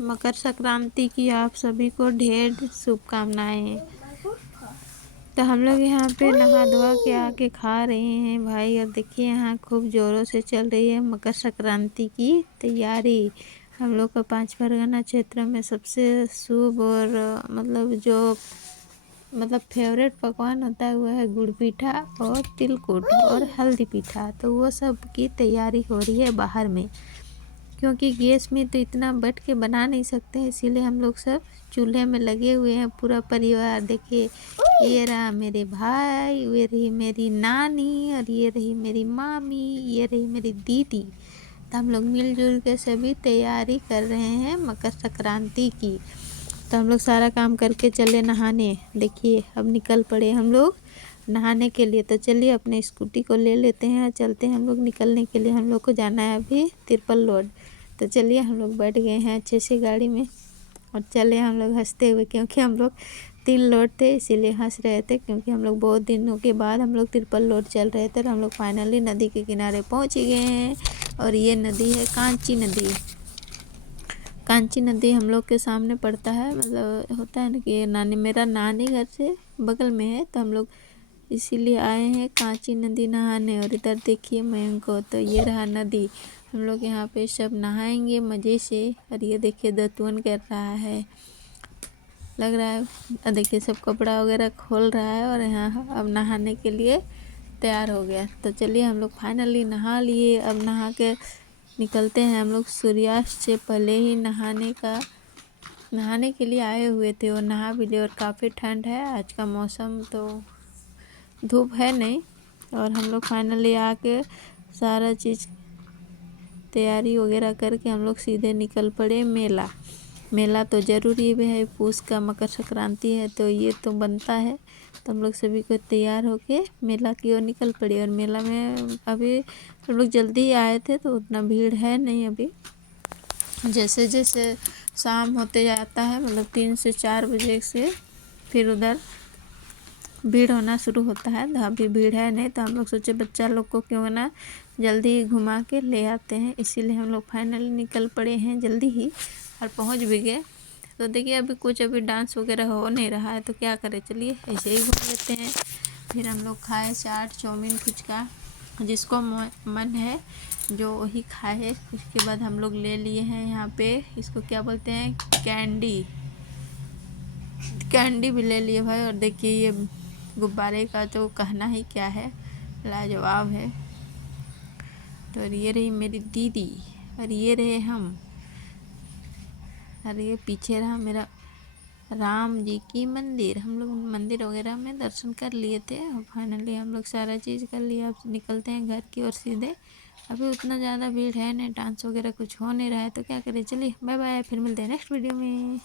मकर संक्रांति की आप सभी को ढेर शुभकामनाएं। तो हम लोग यहाँ पे नहा धोआ के आके खा रहे हैं भाई। और देखिए यहाँ खूब ज़ोरों से चल रही है मकर संक्रांति की तैयारी। हम लोग का 5 परगना क्षेत्र में सबसे शुभ और मतलब फेवरेट पकवान होता है वो है गुड़ पीठा और तिलकुट और हल्दी पीठा। तो वो सब की तैयारी हो रही है बाहर में, क्योंकि गैस में तो इतना बैठ के बना नहीं सकते, इसीलिए हम लोग सब चूल्हे में लगे हुए हैं पूरा परिवार। देखिए ये रहा मेरे भाई, ये रही मेरी नानी, और ये रही मेरी मामी, ये रही मेरी दीदी। तो हम लोग मिलजुल के सभी तैयारी कर रहे हैं मकर संक्रांति की। तो हम लोग सारा काम करके चले नहाने। देखिए अब निकल पड़े हम लोग नहाने के लिए। तो चलिए अपने स्कूटी को ले लेते हैं और चलते हैं हम लोग निकलने के लिए। हम लोग को जाना है अभी तिरपल रोड। तो चलिए हम लोग बैठ गए हैं अच्छे से गाड़ी में और चले हम लोग हंसते हुए, क्योंकि हम लोग 3 लोड थे इसीलिए हंस रहे थे, क्योंकि हम लोग बहुत दिनों के बाद हम लोग तिरपल रोड चल रहे थे। और हम लोग फाइनली नदी के किनारे पहुँच गए हैं। और ये नदी है कांची नदी। कांची नदी हम लोग के सामने पड़ता है, मतलब होता है ना कि मेरा नानी घर से बगल में है, तो हम लोग इसीलिए आए हैं कांची नदी नहाने। और इधर देखिए मयंक को, तो ये रहा नदी। हम लोग यहाँ पे सब नहाएंगे मज़े से। और ये देखिए दतुअन कर रहा है, लग रहा है। देखिए सब कपड़ा वगैरह खोल रहा है और यहाँ अब नहाने के लिए तैयार हो गया। तो चलिए हम लोग फाइनली नहा लिए। अब नहा के निकलते हैं हम लोग। सूर्यास्त से पहले ही नहाने के लिए आए हुए थे और नहा भी लिए। और काफ़ी ठंड है आज का मौसम, तो धूप है नहीं। और हम लोग फाइनली आके सारा चीज़ तैयारी वगैरह करके हम लोग सीधे निकल पड़े मेला तो ज़रूरी भी है, पूस का मकर संक्रांति है तो ये तो बनता है। तो हम लोग सभी को तैयार होके मेला की ओर निकल पड़े। और मेला में अभी हम लोग जल्दी ही आए थे तो उतना भीड़ है नहीं अभी। जैसे जैसे शाम होते जाता है, मतलब 3 से 4 बजे से फिर उधर भीड़ होना शुरू होता है। तो अभी भीड़ है नहीं, तो हम लोग सोचे बच्चा लोग को क्यों ना जल्दी घुमा के ले आते हैं, इसीलिए हम लोग फाइनली निकल पड़े हैं जल्दी ही और पहुंच भी गए। तो देखिए अभी डांस वगैरह हो नहीं रहा है, तो क्या करें, चलिए ऐसे ही घूम लेते हैं। फिर हम लोग खाए चाट चाउमीन फुचका, जिसको मन है जो वही खाए। उसके बाद हम लोग ले लिए हैं यहाँ पे, इसको क्या बोलते हैं, कैंडी भी ले लिए भाई। और देखिए ये गुब्बारे का तो कहना ही क्या है, लाजवाब है। तो ये रही मेरी दीदी और ये रहे हम। और ये पीछे रहा मेरा राम जी की मंदिर। हम लोग मंदिर वगैरह में दर्शन कर लिए थे और फाइनली हम लोग सारा चीज़ कर लिया। अब निकलते हैं घर की ओर सीधे। अभी उतना ज़्यादा भीड़ है नहीं, डांस वगैरह कुछ हो नहीं रहा है, तो क्या करें, चलिए बाय बाय, फिर मिलते हैं नेक्स्ट वीडियो में।